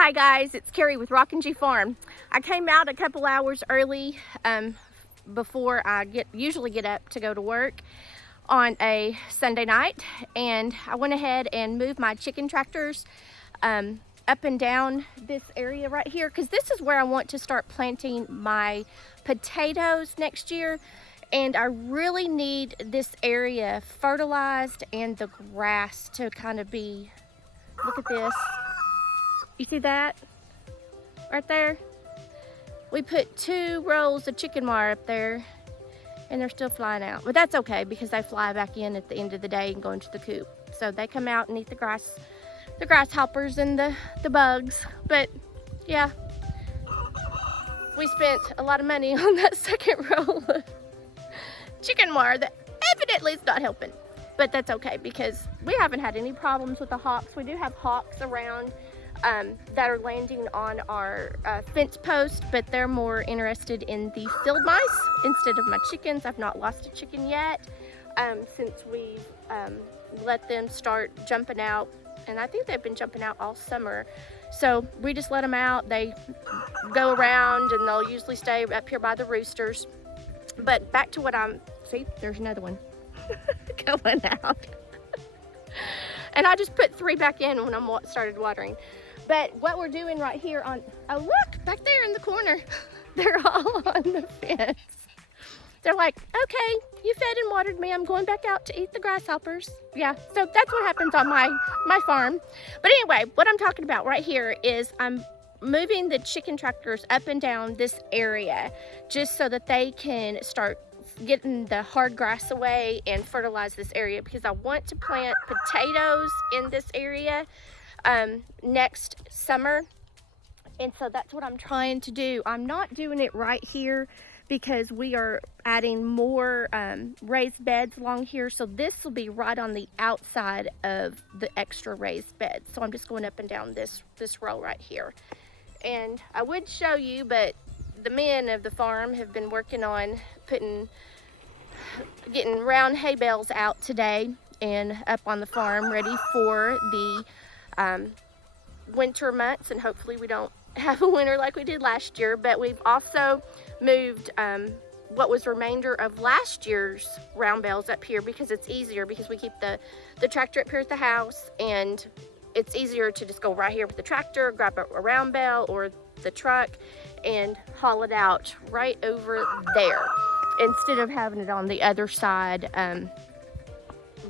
Hi guys, it's Carrie with Rockin' G Farm. I came out a couple hours early before I usually get up to go to work on a Sunday night, and I went ahead and moved my chicken tractors up and down this area right here, because this is where I want to start planting my potatoes next year, and I really need this area fertilized and the grass to kind of be, look at this. You see that right there? We put 2 rolls of chicken wire up there and they're still flying out. But that's okay, because they fly back in at the end of the day and go into the coop. So they come out and eat the grasshoppers and the bugs. But yeah, we spent a lot of money on that second roll of chicken wire that evidently is not helping. But that's okay, because we haven't had any problems with the hawks. We do have hawks around that are landing on our fence post, but they're more interested in the field mice instead of my chickens. I've not lost a chicken yet since we've let them start jumping out, and I think they've been jumping out all summer. So we just let them out. They go around and they'll usually stay up here by the roosters. But back to what see, there's another one going out. And I just put 3 back in when I started watering. But what we're doing right here oh look, back there in the corner, they're all on the fence. They're like, okay, you fed and watered me, I'm going back out to eat the grasshoppers. Yeah, so that's what happens on my farm. But anyway, what I'm talking about right here is I'm moving the chicken tractors up and down this area just so that they can start getting the hard grass away and fertilize this area, because I want to plant potatoes in this area next summer. And so that's what I'm trying to do. I'm not doing it right here because we are adding more raised beds along here, so this will be right on the outside of the extra raised beds. So I'm just going up and down this row right here. And I would show you, but the men of the farm have been working on getting round hay bales out today and up on the farm ready for the winter months, and hopefully we don't have a winter like we did last year. But we've also moved what was remainder of last year's round bales up here, because it's easier, because we keep the tractor up here at the house, and it's easier to just go right here with the tractor, grab a round bale or the truck and haul it out right over there, instead of having it on the other side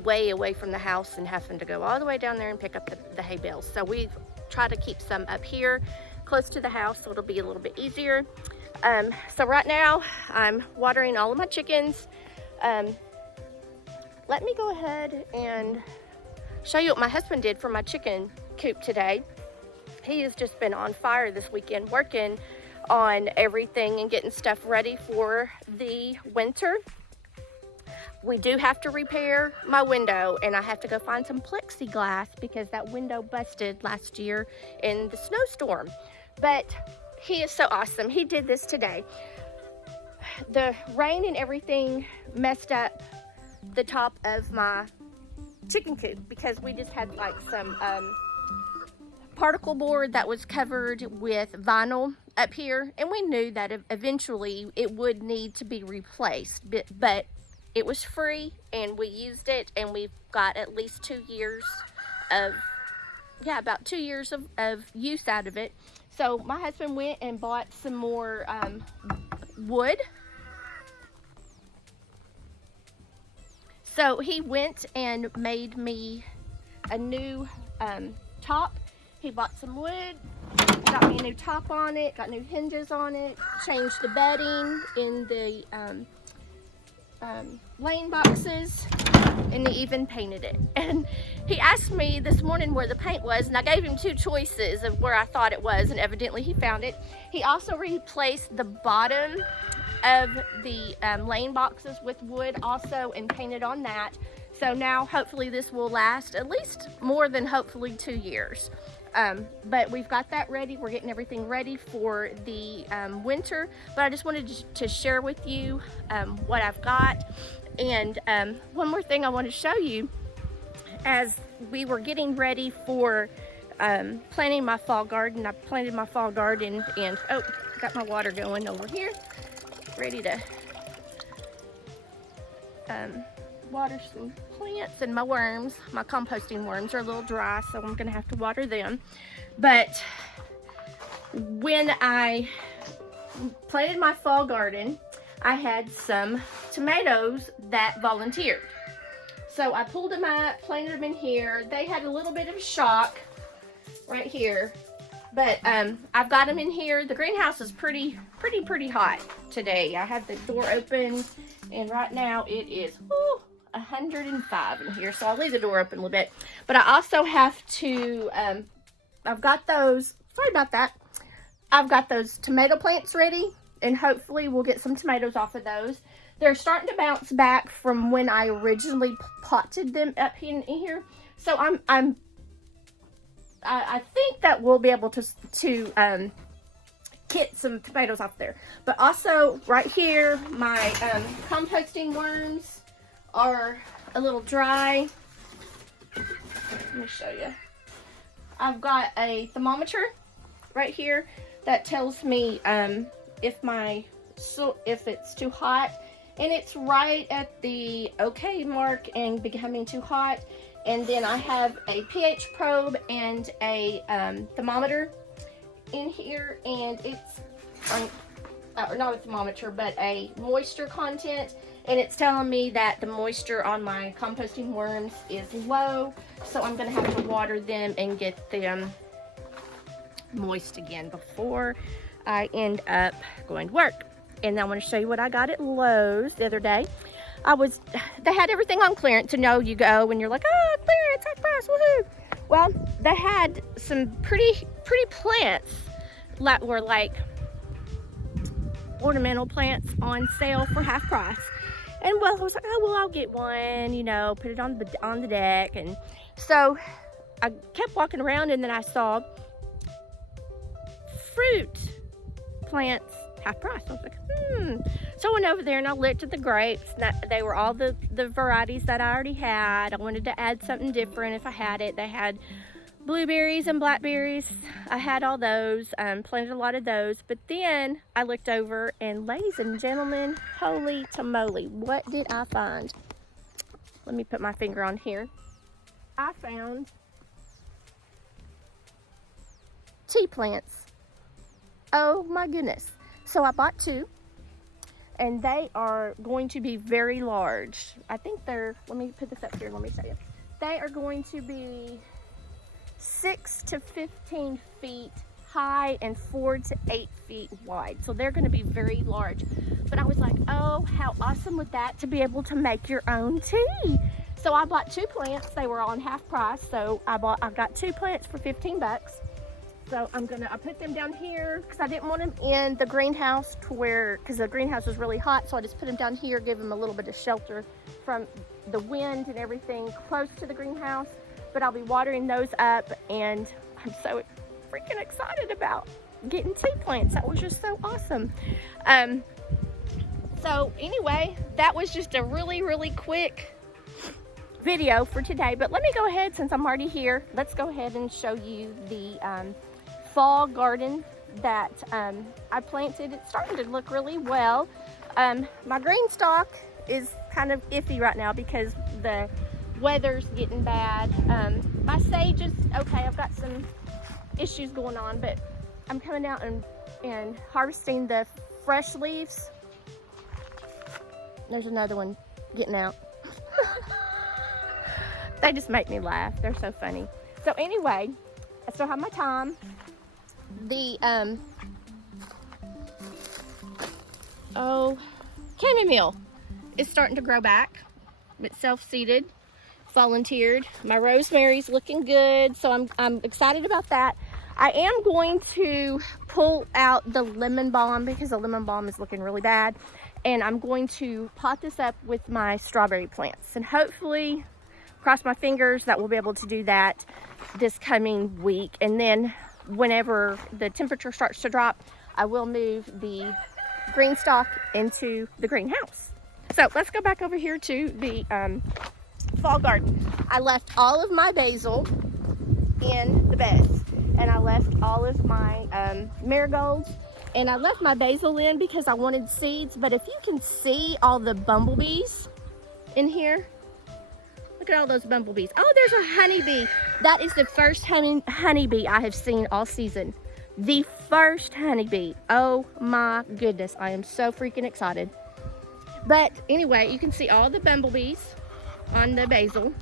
way away from the house and having to go all the way down there and pick up the hay bales. So we've tried to keep some up here close to the house, so it'll be a little bit easier. So right now I'm watering all of my chickens. Let me go ahead and show you what my husband did for my chicken coop today. He has just been on fire this weekend working on everything and getting stuff ready for the winter. We do have to repair my window, and I have to go find some plexiglass because that window busted last year in the snowstorm. But he is so awesome. He did this today. The rain and everything messed up the top of my chicken coop, because we just had like some particle board that was covered with vinyl up here, and we knew that eventually it would need to be replaced, but it was free and we used it, and we've got at least 2 years of, about 2 years of use out of it. So my husband went and bought some more wood. So he went and made me a new top. He bought some wood, got me a new top on it, got new hinges on it, changed the bedding in the lane boxes, and he even painted it. And he asked me this morning where the paint was, and I gave him 2 choices of where I thought it was, and evidently he found it. He also replaced the bottom of the lane boxes with wood also, and painted on that. So now hopefully this will last at least more than hopefully 2 years. But we've got that ready. We're getting everything ready for the winter. But I just wanted to share with you what I've got. And one more thing I want to show you, as we were getting ready for planting my fall garden. I planted my fall garden and, oh, got my water going over here. Ready to water some plants, and my worms, my composting worms are a little dry, so I'm gonna have to water them. But when I planted my fall garden, I had some tomatoes that volunteered. So I pulled them up, planted them in here. They had a little bit of a shock right here, but I've got them in here. The greenhouse is pretty hot today. I have the door open, and right now it is 105 in here, so I'll leave the door open a little bit. But I also have to, I've got those, sorry about that, I've got those tomato plants ready, and hopefully we'll get some tomatoes off of those. They're starting to bounce back from when I originally potted them up in here, so I think that we'll be able to get some tomatoes off there. But also right here, my composting worms are a little dry. Let me show you. I've got a thermometer right here that tells me if it's too hot, and it's right at the okay mark and becoming too hot. And then I have a pH probe and a thermometer in here, and it's not a thermometer, but a moisture content, and it's telling me that the moisture on my composting worms is low, so I'm gonna have to water them and get them moist again before I end up going to work. And I want to show you what I got at Lowe's the other day. They had everything on clearance. You know, you go and you're like, oh, clearance, half price, woohoo. Well, they had some pretty plants that were like ornamental plants on sale for half price. And well, I was like, oh, well, I'll get one, you know, put it on the deck. And so I kept walking around, and then I saw fruit plants half price. I was like, So I went over there and I looked at the grapes. They were all the varieties that I already had. I wanted to add something different if I had it. They had blueberries and blackberries. I had all those, planted a lot of those. But then I looked over, and ladies and gentlemen, holy tamale, what did I find? Let me put my finger on here. I found tea plants. Oh my goodness. So I bought two, and they are going to be very large. I think they're, let me put this up here, let me show you. They are going to be 6 to 15 feet high and 4 to 8 feet wide. So they're going to be very large. But I was like, oh, how awesome would that to be able to make your own tea. So I bought two plants. They were on half price. So I got two plants for 15 bucks. So I put them down here because I didn't want them in the greenhouse because the greenhouse was really hot. So I just put them down here, give them a little bit of shelter from the wind and everything close to the greenhouse. But I'll be watering those up, and I'm so freaking excited about getting tea plants. That was just so awesome. So anyway, that was just a really quick video for today. But let me go ahead, since I'm already here, let's go ahead and show you the fall garden that I planted. It's starting to look really well. My green stalk is kind of iffy right now because the weather's getting bad. My sage is okay. I've got some issues going on, but I'm coming out and harvesting the fresh leaves. There's another one getting out. They just make me laugh. They're so funny. So anyway, I still have my time. The chamomile is starting to grow back. It's self-seeded, volunteered. My rosemary's looking good, so I'm excited about that. I am going to pull out the lemon balm because the lemon balm is looking really bad, and I'm going to pot this up with my strawberry plants, and hopefully, cross my fingers, that we'll be able to do that this coming week. And then whenever the temperature starts to drop, I will move the green stalk into the greenhouse. So let's go back over here to the fall garden. I left all of my basil in the beds. And I left all of my marigolds, and I left my basil in because I wanted seeds. But if you can see all the bumblebees in here, look at all those bumblebees. Oh, there's a honeybee. That is the first honeybee I have seen all season. The first honeybee. Oh my goodness, I am so freaking excited. But anyway, you can see all the bumblebees on the basil,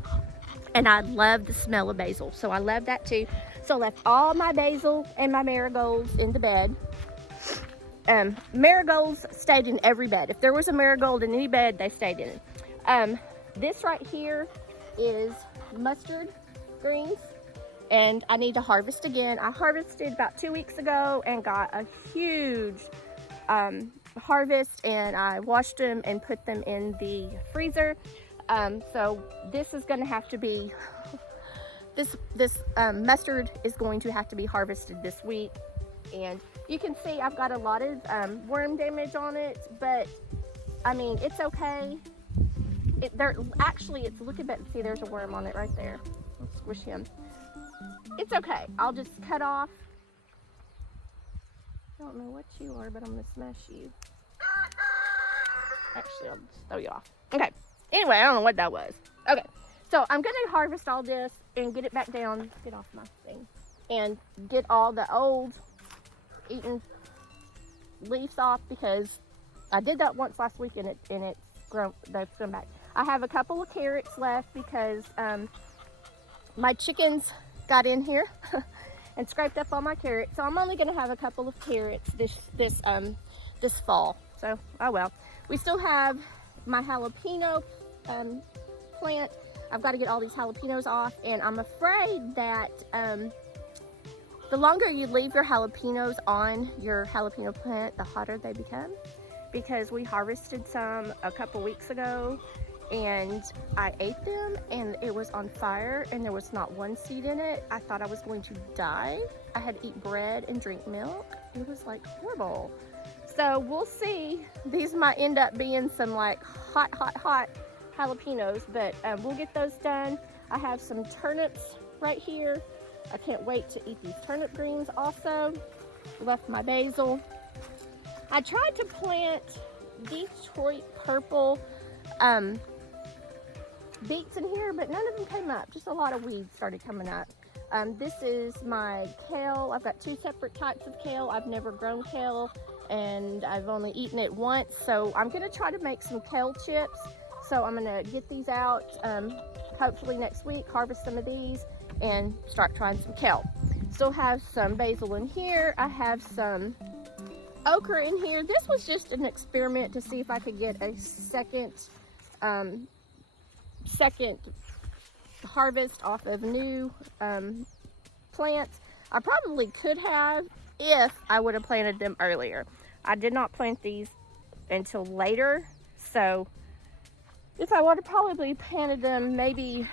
and I love the smell of basil, so I love that too. So I left all my basil and my marigolds in the bed. Marigolds stayed in every bed. If there was a marigold in any bed, they stayed in it. This right here is mustard greens, and I need to harvest again. I harvested about 2 weeks ago and got a huge harvest, and I washed them and put them in the freezer. So this is going to have to be, this mustard is going to have to be harvested this week. And you can see I've got a lot of worm damage on it, but I mean, it's okay. Actually, look at that. See, there's a worm on it right there. Let's squish him. It's okay. I'll just cut off. I don't know what you are, but I'm going to smash you. Actually, I'll just throw you off. Okay. Anyway, I don't know what that was. Okay. So I'm going to harvest all this and get it back down. Get off my thing. And get all the old eaten leaves off, because I did that once last week and they've grown back. I have a couple of carrots left because my chickens got in here and scraped up all my carrots. So I'm only going to have a couple of carrots this fall. So, oh well. We still have my jalapeno plant. I've got to get all these jalapenos off, and I'm afraid that the longer you leave your jalapenos on your jalapeno plant, the hotter they become, because we harvested some a couple weeks ago and I ate them and it was on fire and there was not one seed in it. I thought I was going to die. I had to eat bread and drink milk. It was like horrible. So we'll see. These might end up being some like hot jalapenos, but we'll get those done. I have some turnips right here. I can't wait to eat these turnip greens also. Left my basil. I tried to plant Detroit purple beets in here, but none of them came up. Just a lot of weeds started coming up. This is my kale. I've got 2 separate types of kale. I've never grown kale and I've only eaten it once. So I'm gonna try to make some kale chips. So I'm gonna get these out hopefully next week, harvest some of these and start trying some kale. Still have some basil in here. I have some okra in here. This was just an experiment to see if I could get a second harvest off of new plants. I probably could have if I would have planted them earlier. I did not plant these until later, so if I would have probably planted them maybe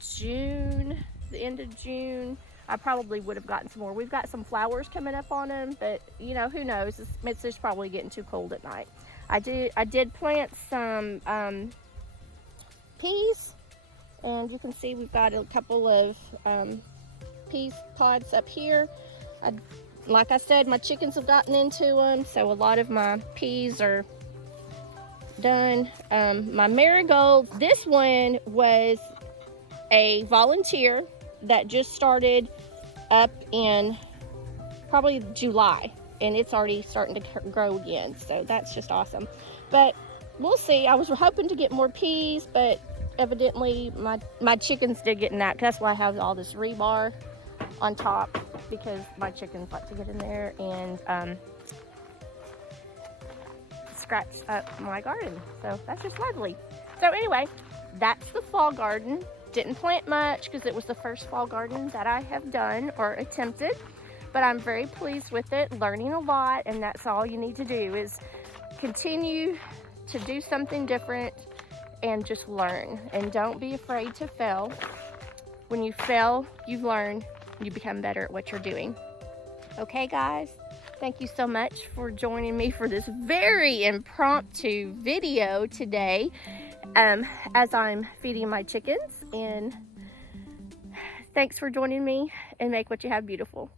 June, the end of June, I probably would have gotten some more. We've got some flowers coming up on them, but you know, who knows? It's just probably getting too cold at night. I did plant some peas, and you can see we've got a couple of peas pods up here. Like I said, my chickens have gotten into them, so a lot of my peas are done. My marigold, this one was a volunteer that just started up in probably July, and it's already starting to grow again, so that's just awesome. But we'll see. I was hoping to get more peas, but evidently my chickens did get in that. That's why I have all this rebar on top, because my chickens like to get in there and scratch up my garden. So that's just lovely. So anyway, that's the fall garden. Didn't plant much because it was the first fall garden that I have done or attempted, but I'm very pleased with it, learning a lot, and that's all you need to do is continue to do something different and just learn, and don't be afraid to fail. When you fail, you've learned, you become better at what you're doing. Okay guys, thank you so much for joining me for this very impromptu video today as I'm feeding my chickens, and Thanks for joining me, and make what you have beautiful.